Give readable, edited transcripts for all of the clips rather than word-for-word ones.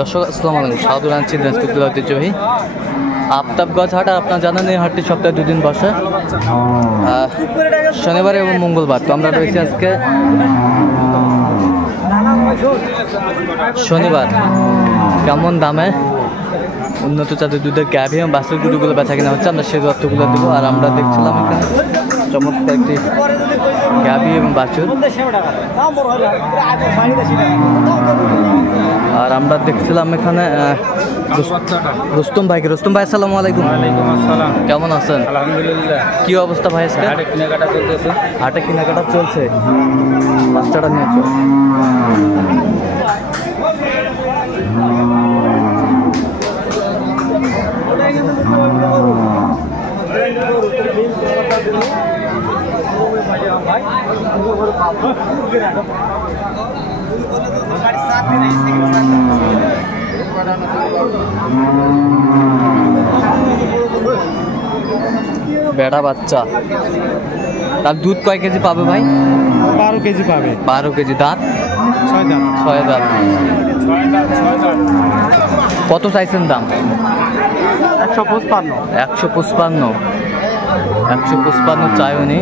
দর্শক আসসালামু আলাইকুম, স্বাগত জানাচ্ছি দিনাজপুর জেলার ঐতিহ্যবাহী আফতাবগঞ্জ হাট। আর আপনার জানেন এই হাটটি সপ্তাহে 2 দিন বসে, শনিবার এবং মঙ্গলবার। তো আমরা রয়েছি আজকে শনিবার। কেমন দামে উন্নত জাতের দুধের গাভী এবং বাছুর গরুগুলো বেচা কিনা হচ্ছে, আমরা সেই তথ্যগুলো দেবো। আর আমরা দেখছিলাম এখানে চমৎকার একটি গাভী এবং বাছুর। আর আমরা দেখছিলাম এখানে রুস্তম ভাইকে। রুস্তম ভাই আসসালামু আলাইকুম। ওয়ালাইকুম আসসালাম। কেমন আছেন? আলহামদুলিল্লাহ। কি অবস্থা ভাই? আজকে হাটে কেনাকাটা চলতেছে। হাটে কেনাকাটা চলছে, বাচ্চাটা নিয়েছো। বেড়া বাচ্চা, তার দুধ কয় কেজি পাবে ভাই? 12 কেজি পাবে। 12 কেজি। দাঁত? 6 দাঁত। 6 দাঁত। কত চাইছেন দাম? 155। 155 চাই উনি।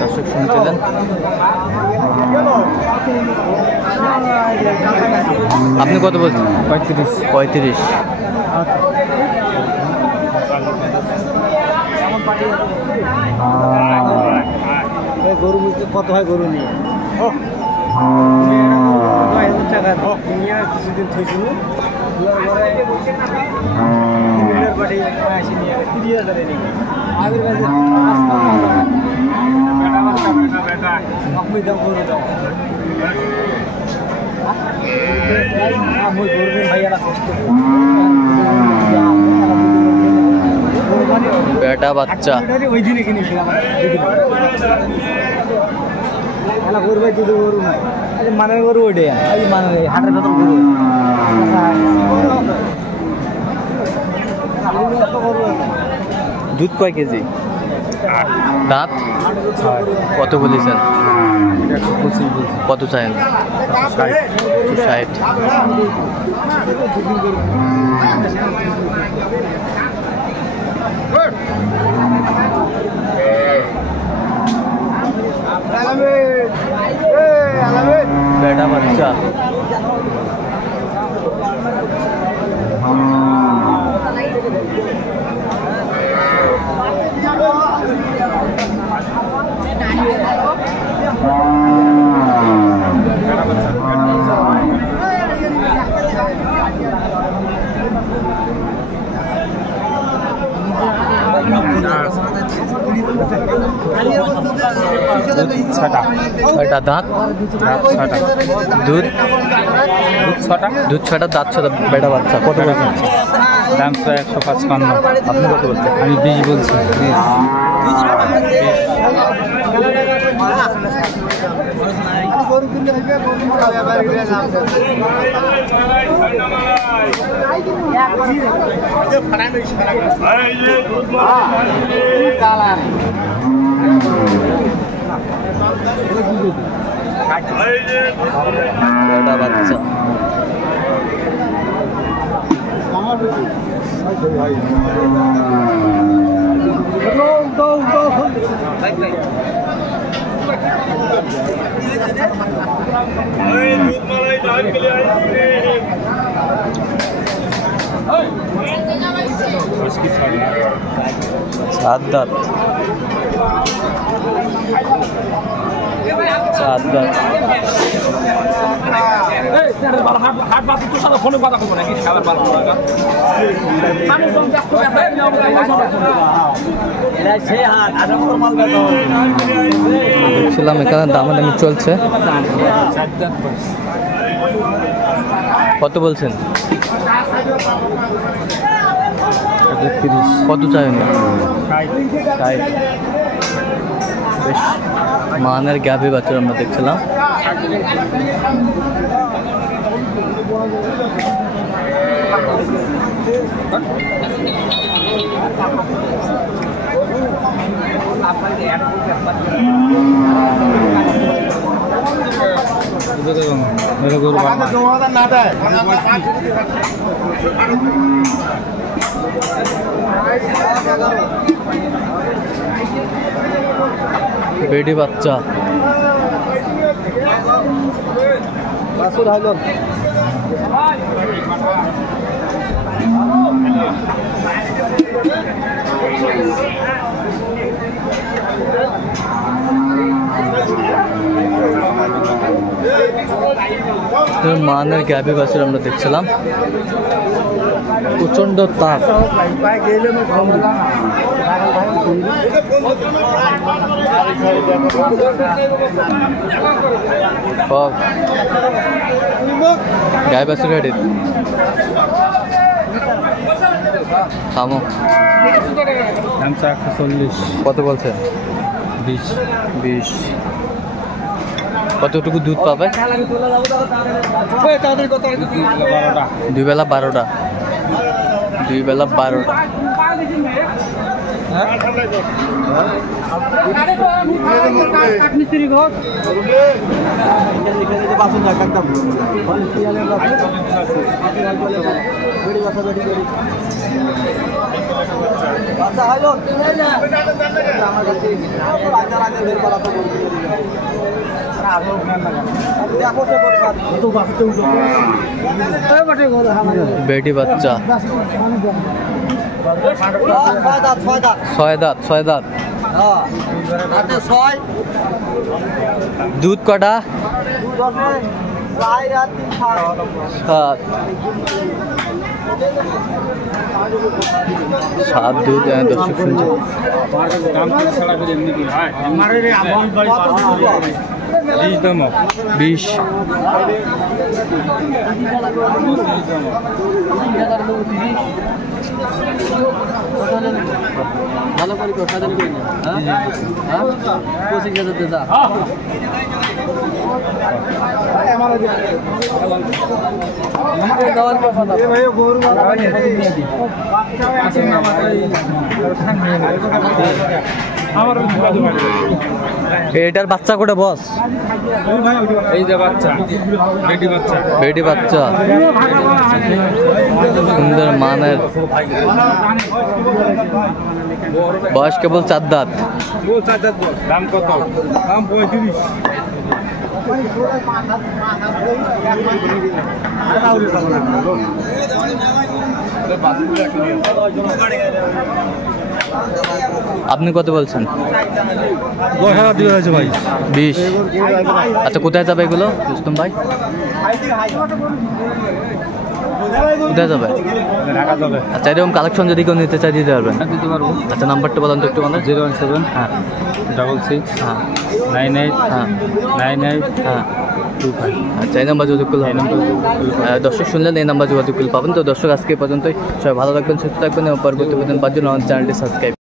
দর্শক শুনছিলেন। আপনি কত বলছেন? 35। গরু কত হয়? গরু নিয়ে টাকা নিয়ে কিছুদিন থইছিল, বেটা বাচ্চা। ওই দিনে কিনেছিলাম। গরু ভাই দুটো গরু নাই, মানের গরু ওইটাই মানের হাটের ভেতর গরু। দুধ কয় কেজি? দাঁত? কত বলেছেন? কত চাইন? 60। বেটা বাচ্চা। ছয়টা দাঁত। দুধ? দুধ 6টা, দাঁত 6টা। বেটা বাচ্চা। কত বলছেন? দাম 155। আপনি কত বলছেন? আমি 20 বলছি। বেটা বাচ্চা। সাত দাঁত। দেখছিলাম এখানে দামাদামি চলছে। কত বলছেন? 30। কত চাইন? বেশ মানের গাভী বাছুর আমরা দেখছিলাম। বেডি বাচ্চা মানের গ্যাপে বাছুর আমরা দেখছিলাম প্রচন্ড তাপ গায়ে বাছুর গাড়ি থামো কত বলছে 20 কতটুকু দুধ পাবে দুই বেলা 12টা বেটি বাচ্চা 6 দাঁত দুধ কটা 7 দুধ দর্শক শুনছে 20 ভালো করে কথা জানি কই না হ্যাঁ 25,000 দে যা আমাদের দাওয়ার কথা এ ভাই গরু আমার এটার বাচ্চা কোটা বস এই যে বাচ্চা বেটি বাচ্চা সুন্দর মানের বয়স কেবল 4 দাঁত দাম কত দাম 35 আপনি কত বলছেন? 10,000 দিয়ে আছে ভাই 20। আচ্ছা কোথায় যাবে এগুলো রুস্তম ভাই? কোথায় যাবে? ঢাকা যাবে। আচ্ছা এরকম কালেকশন যদি কেউ নিতে চাই দিতে পারবেন? দিতে পারবো। আচ্ছা নাম্বারটা বলেন তো একটু আমাদের। 017 হ্যাঁ 66 হ্যাঁ 98 হ্যাঁ 98 হ্যাঁ 25। আচ্ছা এই নাম্বার যোগাযোগ করলে হবে। দর্শক শুনলেন এই নাম্বার যোগাযোগ করলে পাবেন। তো দর্শক আজকে পর্যন্তই, সবাই ভালো থাকবেন, সুস্থ থাকবেন এবং পরবর্তী পর্যন্ত পাওয়ার জন্য আমার চ্যানেলটি সাবস্ক্রাইব